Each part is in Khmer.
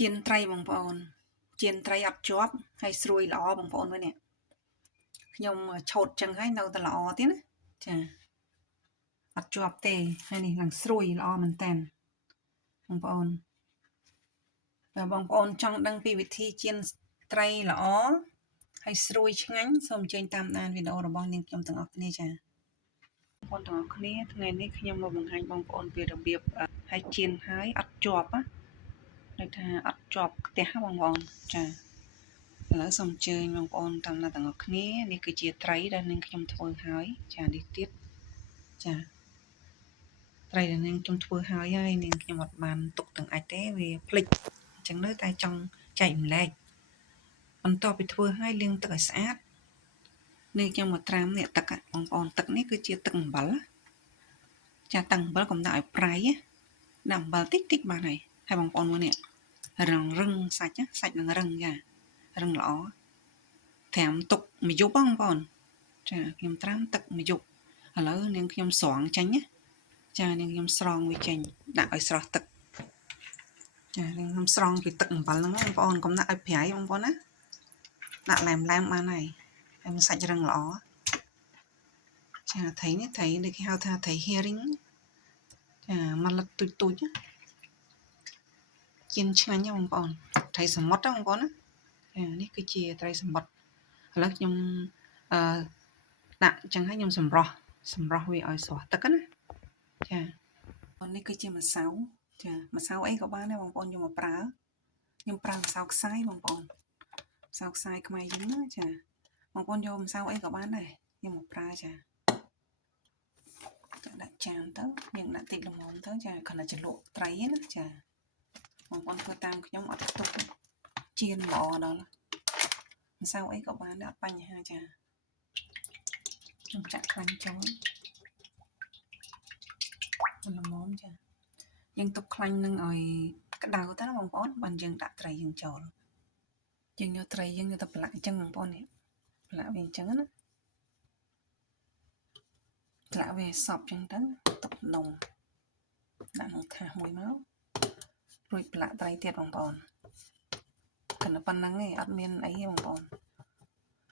ជៀនត្រីបងប្អូនជៀនត្រីអត់ជាប់ហើយស្រួយល្អបងប្អូនមើលនេះខ្ញុំឆូតចឹងហើយនៅតែល្អទៀតណាចាអត់ជាប់ទេហើយនេះឡើងស្រួយល្អមែនតើបងប្អូនបើបងប្អូនចង់ដឹងពីវិធីជៀនត្រីល្អហើយស្រួយឆ្ងាញ់សូមអញ្ជើញតាមដានវីដេអូរបស់នាងខ្ញុំទាំងអស់គ្នាចាបងប្អូនទាំងអស់គ្នាថ្ងៃនេះខ្ញុំមកបង្ហាញបងប្អូនពីរបៀបហើយជៀនហើយអត់ជាប់ណាន័យថាអត់ជាប់ខ្ទះបងប្អូនចាឥឡូវសូមអញ្ជើញបងប្អូនទាំងអស់គ្នានេះគឺជាត្រីដែលនាងខ្ញុំធ្វើហើយចានេះទៀតចាត្រីដែលនាងខ្ញុំធ្វើហើយនាងខ្ញុំអត់បានទុកទាំងអាចទេវាភ្លេចអញ្ចឹងនៅតែចង់ចែកម្លែកបន្ទាប់ពីធ្វើហើយលាងទឹកឲ្យស្អាតនាងខ្ញុំមកត្រាំនេះទឹកបងប្អូនទឹកនេះគឺជាទឹកអំបិលចាទឹកអំបិលកុំដាក់ឲ្យប្រៃដាក់អំបិលតិចបានហើយបងប្អូនមើលនេះរឹងសាច់នឹងរឹងចារឹងល្អត្រាំទុកមួយយប់បងប្អូនចាខ្ញុំត្រាំទឹកមួយយប់ឥឡូវនាងខ្ញុំស្រង់ចេញណាចានាងខ្ញុំស្រង់វាចេញដាក់ឲ្យស្រស់ទឹកចានាងខ្ញុំស្រង់ពីទឹកអំបិលហ្នឹងបងប្អូនកុំដាក់ឲ្យប្រៃបងប្អូនណាដាក់ឡែមបានហើយវាសាច់រឹងល្អចាត្រីនេះត្រីដែលគេហៅថាត្រី herring ចាមួយលិតទូចជៀនឆ្ងាញ់ណាបងប្អូនត្រីសមុទ្រណាបងប្អូនណាចានេះគឺជាត្រីសមុទ្រឥឡូវខ្ញុំដាក់អញ្ចឹងហើយខ្ញុំសម្រោះវាឲ្យស្រស់ទឹកណាចានេះគឺជាម្សៅចាម្សៅអីក៏បានដែរបងប្អូនយកមកប្រើខ្ញុំប្រើម្សៅខ្សាយបងប្អូនម្សៅខ្សាយខ្មែរយើងណាចាបងប្អូនយកម្សៅអីក៏បានដែរខ្ញុំមកប្រើចាដាក់ចានទៅយើងដាក់តិចល្មមទៅចាគ្រាន់តែជ្រលក់ត្រីណាចាបងប្អូនធ្វើតាមខ្ញុំអត់ខ្ទប់ជៀនល្អដល់ម្សៅអីក៏បានដែរអត់បញ្ហាចាខ្ញុំចាក់ខ្លាញ់ចូលល្មមចាយើងទុកខ្លាញ់នឹងឲ្យក្តៅទៅណាបងប្អូនបានយើងដាក់ត្រីយើងចូលយើងយកត្រីយើងទៅប្រឡាក់អញ្ចឹងបងប្អូននេះប្រឡាក់វាអញ្ចឹងណាប្រឡាក់វាសពអញ្ចឹងទៅទុកនំដាក់ក្នុងថាសមួយមករួចប្រឡាក់ត្រីទៀតបងប្អូនគណប៉ុណ្ណឹងឯងអត់មានអីទេបងប្អូន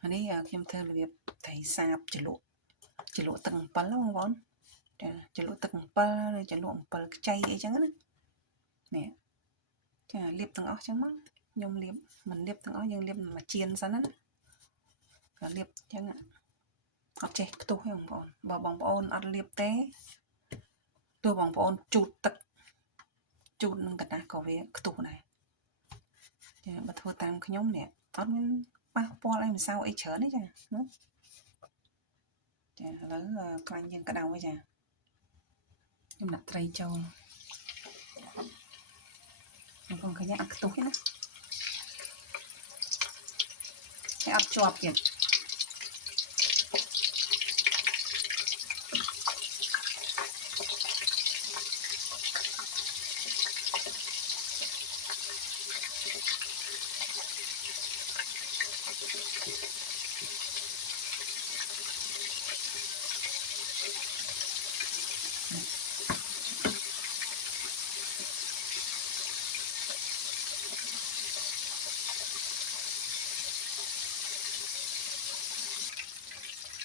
អានេះខ្ញុំធ្វើរបៀបត្រីសាបជ្រលក់ទឹកអំពិលបងប្អូនចាជ្រលក់ទឹកអំពិលឬជ្រលក់អំពិលខ្ចីអីចឹងណានេះចាលាបទាំងអស់ចឹងមកខ្ញុំលាបមិនលាបទាំងអស់យើងលាបមួយជៀនសិនណាក៏លាបចឹងអត់ចេះផ្ទុះទេបងប្អូនបើបងប្អូនអត់លាបទេទោះបងប្អូនជូតទឹកជូតនឹងកណ្ដាស់ក៏វាខ្ទុះដែរចាបើធ្វើតាមខ្ញុំនេះអត់មានប៉ះពាល់អីម្សៅអីច្រើនទេចាណាចាឥឡូវខ្លាញ់យើងក្តៅហើយចាខ្ញុំដាក់ត្រីចូលបងប្អូនឃើញអត់ខ្ទុះទេណាហើយអត់ជាប់ទៀត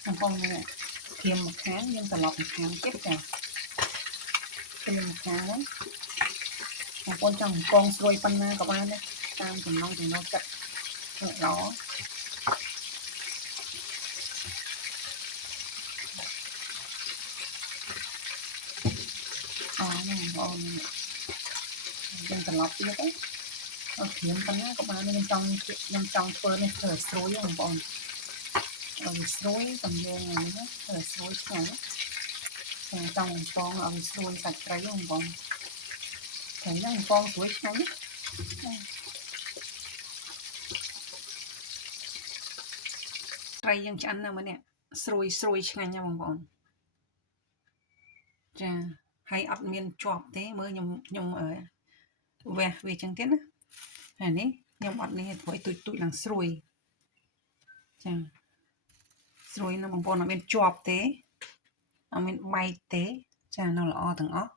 បងប្អូនធៀមមួយខាងយើងត្រឡប់មួយខាងទៀតចាធៀមមួយខាងហ្នឹងបងប្អូនចង់កងស្រួយប៉ុណ្ណាក៏បានដែរតាមចំណង់ចំណូលចិត្តល្អហ្នឹងបងប្អូនយើងត្រឡប់ទៀតទៅអត់ធៀមប៉ុណ្ណាក៏បានខ្ញុំចង់ធ្វើនេះធ្វើឲ្យស្រួយបងប្អូនឲ្យស្រួយតំយងហ្នឹងណាធ្វើឲ្យស្រួយឆ្ងាញ់ចាចង់បំពងឲ្យស្រួយសាច់ត្រីបងប្អូនត្រីហ្នឹងបំពងស្រួយឆ្ងាញ់ណាត្រីយើងឆ្អិនណាមើលនេះស្រួយឆ្ងាញ់ណាបងប្អូនចាហើយអត់មានជាប់ទេមើលខ្ញុំវះវាចឹងទៀតណាហើយនេះខ្ញុំអត់នេះធ្វើឲ្យទូចឡើងស្រួយចាស្រួយណាបងប្អូនអត់មានជាប់ទេអត់មានបែកទេចានៅល្អទាំងអស់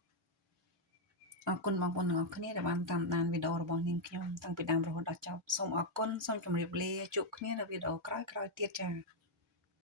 អរគុណបងប្អូនទាំងអស់គ្នាដែលបានតាមដានវីដេអូរបស់នាងខ្ញុំតាំងពីដើមរហូតដល់ចប់សូមអរគុណសូមជម្រាបលាជួបគ្នានៅវីដេអូក្រោយៗទៀតចា៎